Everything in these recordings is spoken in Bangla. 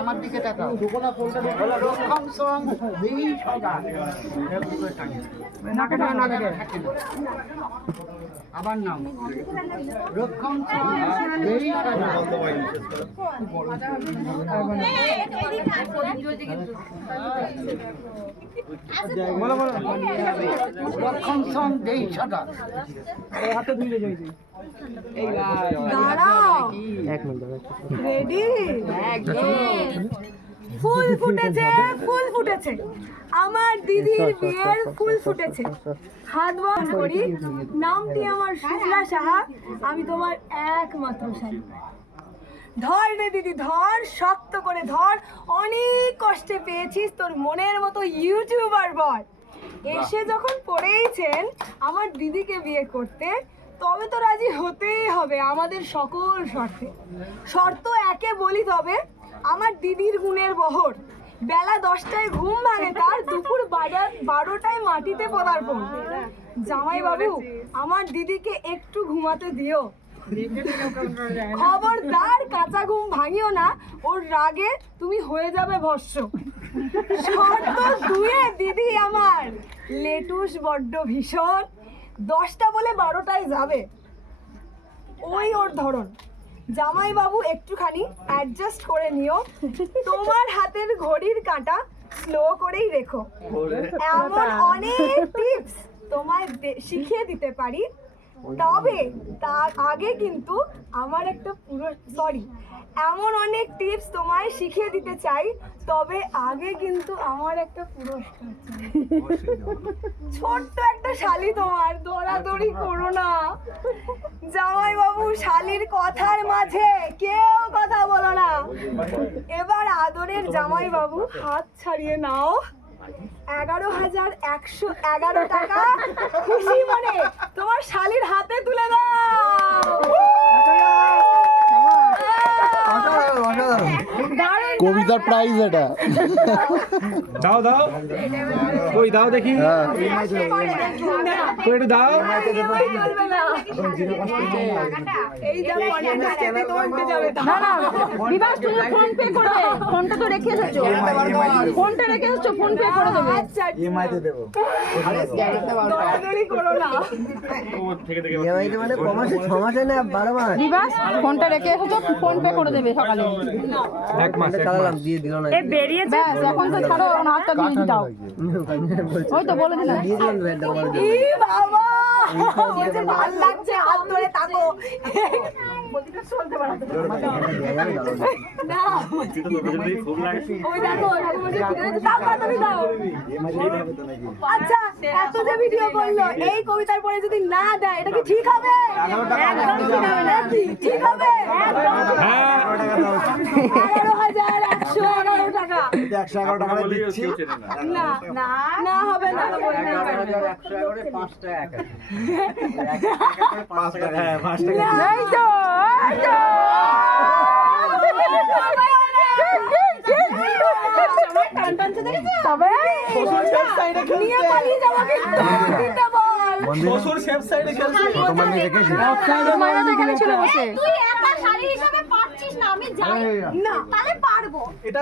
আমার দিকে তাকাও। আবার নাম রক্ষম রক্ষম সং দেই সদা হাতে ধুয়ে যাইছি। ফুল ফুটেছে, ফুল ফুটেছে, আমার দিদির বিয়ের ফুল ফুটেছে। হাত বন্ধ করি, নামটি আমার শুক্লা সাহা, আমি তোমার একমাত্র স্বামী। ধর রে দিদি ধর, শক্ত করে ধর, অনেক কষ্টে পেয়েছিস তোর মনের মতো ইউটিউবার বল। এসে যখন পড়েইছেন আমার দিদিকে বিয়ে করতে, তবে তো রাজি হতেই হবে আমাদের সকল শর্তে। শর্ত একে বলি তবে, আমার দিদির গুণের বহর, বেলা 10টায় ঘুম ভাঙে তার, দুপুর 12টায় মাটিতে পদার্পণ। জামাই বাবু আমার দিদিকে একটু ঘুমাতে দিও, খবরদার কাঁচা ঘুম ভাঙিও না, ওর রাগে তুমি হয়ে যাবে ভস্ম। শর্ত 2 দিদি আমার লেটুস বড্ড ভীষণ, 10টা বলে 12টায় যাবে, ওই ওর ধরন। জামাই বাবু একটুখানি অ্যাডজাস্ট করে নিও, তোমার হাতের ঘড়ির কাঁটা স্লো করেই রেখো। এমন অনেক টিপস তোমায় শিখিয়ে দিতে পারি, তবে তার আগে কিন্তু আমার একটা এমন অনেক টিপস তোমায় শিখিয়ে দিতে চাই, তবে আগে কিন্তু আমার একটা পুরস্কার চাই। ছোট্ট একটা শালি তোমার, দৌড়াদৌড়ি করো না। জামাই বাবু শালির কথার মাঝে কেউ কথা বলো না। এবার আদরের জামাই বাবু হাত ছাড়িয়ে নাও, 11,111 টাকা খুশি মনে তোমার শালির হাতে তুলে দাও। কবিতার প্রাইজ এটা। দাও দাও, কই দাও দেখি, তো একটু দাও। বিভাস তুমি ফোন পে করে, ফোনটা তো রেখে এসেছো, ফোনটা রেখে এসেছো, ফোন পে করে দেবে। আচ্ছা ইএমআই তে দেব, দৌড়াদৌড়ি করো না। ইএমআই তে মানে 6 মাসে না 12 মাস। বিভাস ফোনটা রেখে এসেছো, ফোন পে করে দেবে সকালে। এক মাস চালালাম, দিয়ে দিল না। এ বেরিয়েছে, এখন তো ছাড়ো, হাতটা দিয়ে দাও। ওই তো বলে দিলাম, দিয়ে দিলাম। ই বাবা বলছে ভালো লাগছে, হাত ধরে তাকো। চলতে পারো না, খুব লাগে। ওই দেখো দাও। আচ্ছা এত যে ভিডিও করলো, এই কবিতার পরে যদি না দেয়, এটা কি ঠিক হবে? একদম ঠিক হবে। 11,111 টাকা। 111 টাকা দিচ্ছি। না হবে না। 111 5 টাকা। 5 টাকা, হ্যাঁ 5 টাকা। এই তো তবে নিয়ে পালিয়ে যাবো কিন্তু শ্বশুর সেফ সাইডে খেলছে। এখানে ছিল বসে। তুই একা শালী হিসেবে পারছিস না, আমি জানি না, তাহলে পারবো। এটা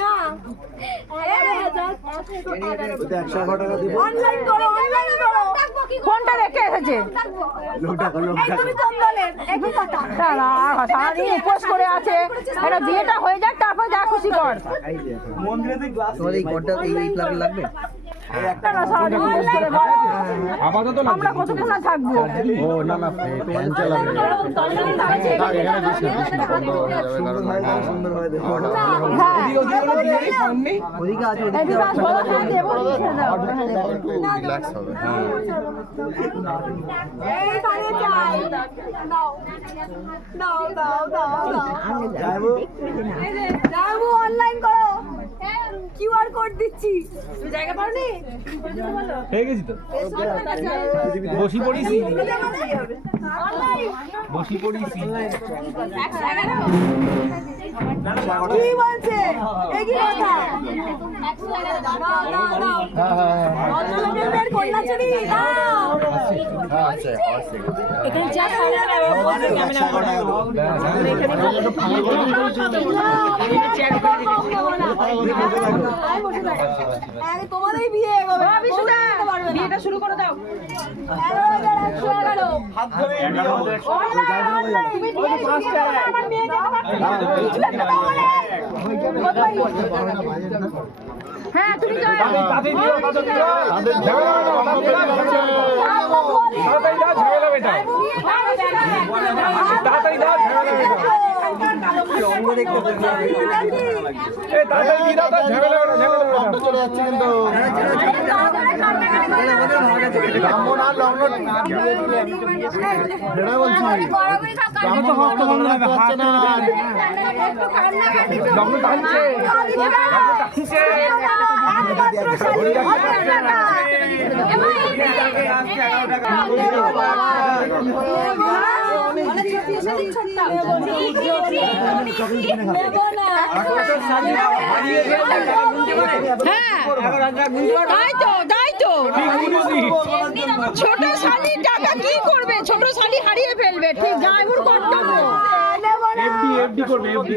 না অনলাইন করো, ফোনটা রেখে এসেছে। তুমি কোন দলের? একই কথা। সারাদিন উপোস করে আছে, এটা বিয়েটা হয়ে যাক, তারপর যা খুশি কর। মন্দিরে গ্লাস এই ঘরটা এই প্লাগ লাগবে। আপাতত আমরা কতক্ষণ আর থাকবো? ও না না, ফ্যান চালাবে। সুন্দর হয় দেখো। ওদিকে আছে, রিল্যাক্স হবে। অনলাইন করো। কিউআর কোড দিচ্ছি। তুমি জায়গা পাওনি? হয়ে গেছি তো বসি পড়িছি বসি পড়িছি কি বলছে? এই কি কথা? ভদ্রলোকের মেয়ের কন্যাচুরি দাও। এখানে চা তোমাদের বিয়ে বিয়েটা শুরু করে দাও। 11,111 হ্যাঁ তুমি তো তাড়াতাড়ি দিও তাড়াতাড়ি দাও ঝামেলা বেটা চলে যাচ্ছে কিন্তু ছোট শালি টাকা কি করবে? ছোট শালি হারিয়ে ফেলবে। ঠিক জামাইবুর কর্তব্য। এফডি করবে এফডি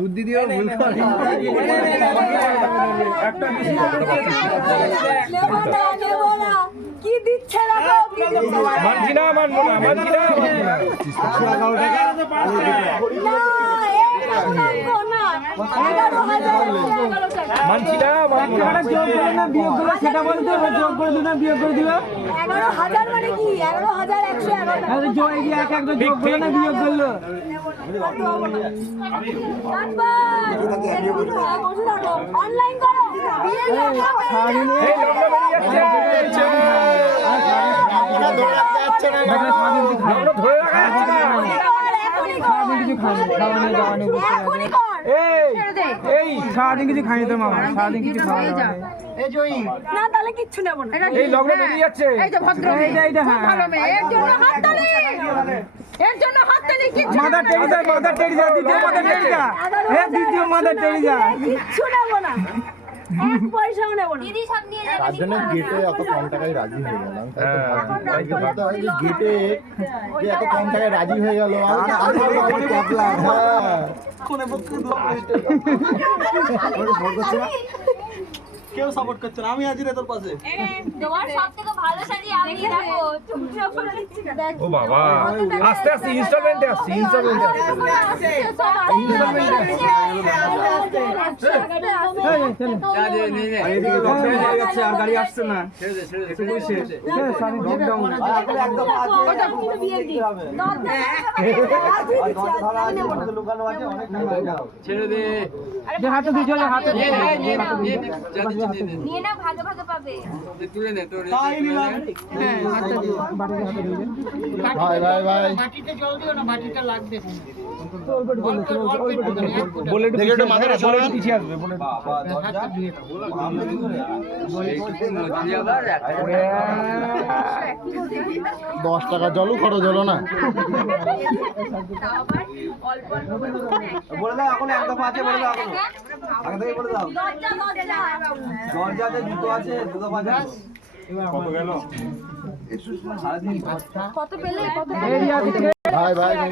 বুদ্ধি দিয়েও ভুল করে কি দিচ্ছে মানছি না মানবো না মানছি না মানছি না সেটা বলতে হবে যোগ করে দিলাম বিয়োগ করে দিলাম 11,000 মানে কি 11,111 যোগ করে না বিয়োগ করলো অনলাইন করো ধরে রাখা যাচ্ছে না এই সারাদিন কিছু খাইনি তো মামা সারাদিন কিছু খাওয়া না তাহলে কিচ্ছু নেব না এই লগ্ন বেরিয়ে যাচ্ছে এই যে ভদ্র এইটা হ্যাঁ এর জন্য হাততালি এর জন্য হাততালি কিচ্ছু মাদার টেরিজা দ্বিতীয় মাদার টেরিজা হ্যাঁ দ্বিতীয় মাদার টেরিজা কিচ্ছু নেব না এক পয়সাও নেব না দিদি সব নিয়ে যাবে তার জন্য গেটে এত কম টাকায় রাজি হয়ে গেলাম গেটে যে এত কম টাকায় রাজি হয়ে গেল কেউ সাপোর্ট করছে না আমি আছি রে তোর পাশে তোমার সবথেকে ভালো শাড়ি আমি রাখো চুপচাপ করে দিচ্ছি না দেখ ও বাবা আস্তে আস্তে ইনস্টলমেন্টে আসছে ইনস্টলমেন্টে আর গাড়ি আসছে না হাতে দিয়ে চলে হাতে নিয়ে না ভাগে ভাগে পাবে ভাই ভাই ভাই বাটিতে জল দিও না বাটিটা লাগবে বলে একটু দেখে একটু মাথাটা বলে একটু পিছিয়ে আসবে বলে দশ টাকা জলও খরচ হলো না বলে দাও এখন এক দফা আছে বলে দাও এখনো আগে থেকে বলে দাও দরজা আছে জুতো আছে দুটো বাজা কত গেল কত পেলে কত ভাই ভাই ভাই